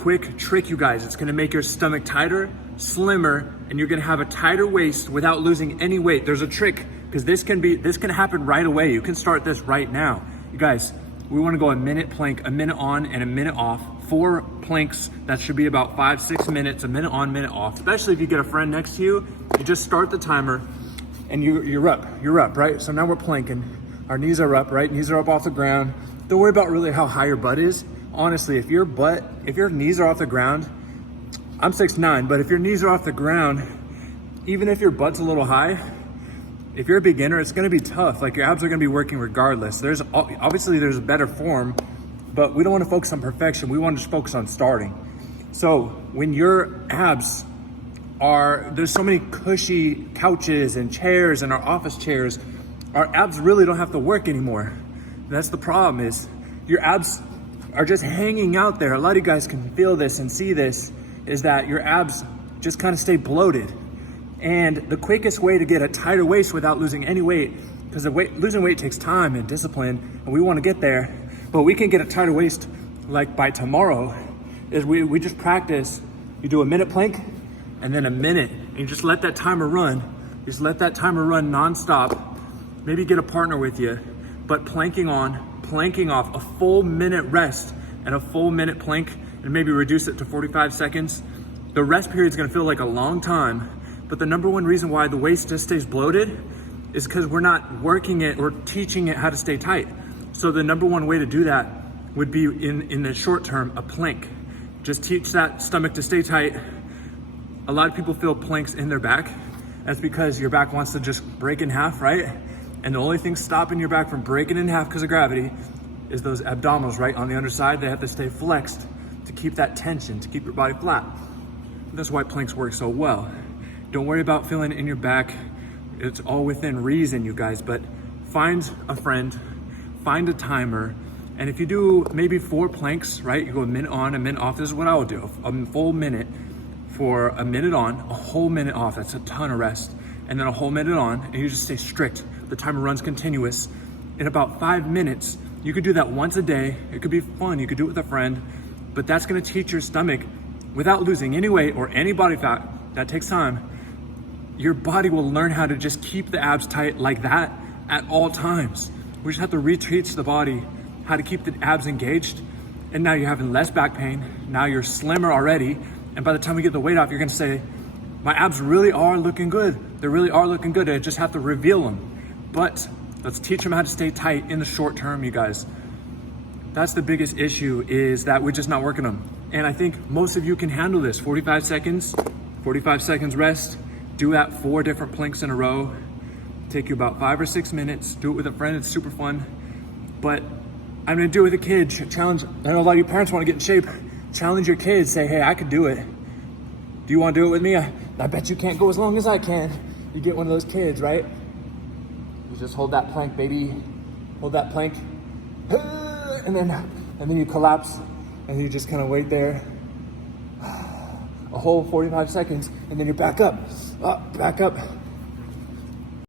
quick trick, you guys. It's gonna make your stomach tighter, slimmer, and you're gonna have a tighter waist without losing any weight. There's a trick, because this can happen right away. You can start this right now. You guys, we wanna go a minute plank, a minute on and a minute off. 4 planks, that should be about 5-6 minutes, a minute on, minute off. Especially if you get a friend next to you, you just start the timer and you're up, right? So now we're planking. Our knees are up, right? Knees are up off the ground. Don't worry about really how high your butt is. Honestly, if your knees are off the ground, I'm 6'9", but if your knees are off the ground, even if your butt's a little high, if you're a beginner, it's gonna be tough. Like your abs are gonna be working regardless. Obviously there's a better form, but we don't wanna focus on perfection. We wanna just focus on starting. So when your abs there's so many cushy couches and chairs and our office chairs, our abs really don't have to work anymore. And that's the problem, is your abs are just hanging out there. A lot of you guys can feel this and see this, is that your abs just kind of stay bloated. And the quickest way to get a tighter waist without losing any weight, because losing weight takes time and discipline, and we want to get there, but we can get a tighter waist like by tomorrow, is we just practice. You do a minute plank and then a minute, and you just let that timer run. You just let that timer run nonstop. Maybe get a partner with you, but planking on, planking off, a full minute rest and a full minute plank, and maybe reduce it to 45 seconds. The rest period is gonna feel like a long time, but the number one reason why the waist just stays bloated is because we're not working it or teaching it how to stay tight. So the number one way to do that would be in the short term, a plank. Just teach that stomach to stay tight. A lot of people feel planks in their back. That's because your back wants to just break in half, right? And the only thing stopping your back from breaking in half because of gravity is those abdominals, right? On the underside, they have to stay flexed to keep that tension, to keep your body flat. That's why planks work so well. Don't worry about feeling it in your back. It's all within reason, you guys, but find a friend, find a timer, and if you do maybe 4 planks, right? You go a minute on, a minute off. This is what I would do, a full minute for a minute on, a whole minute off. That's a ton of rest. And then a whole minute on, and you just stay strict. The timer runs continuous. In about 5 minutes, you could do that once a day. It could be fun, you could do it with a friend, but that's gonna teach your stomach, without losing any weight or any body fat, that takes time, your body will learn how to just keep the abs tight like that at all times. We just have to reteach the body how to keep the abs engaged, and now you're having less back pain, now you're slimmer already, and by the time we get the weight off, you're gonna say, my abs really are looking good. They really are looking good. I just have to reveal them. But let's teach them how to stay tight in the short term, you guys. That's the biggest issue, is that we're just not working them. And I think most of you can handle this. 45 seconds rest. Do that 4 different planks in a row. Take you about 5 or 6 minutes. Do it with a friend, it's super fun. But I'm gonna do it with a kid. Challenge, I know a lot of you parents wanna get in shape. Challenge your kids, say, hey, I could do it. Do you wanna do it with me? I bet you can't go as long as I can. You get one of those kids, right? You just hold that plank, baby. Hold that plank. And then you collapse, and you just kind of wait there. A whole 45 seconds, and then you're back up, back up.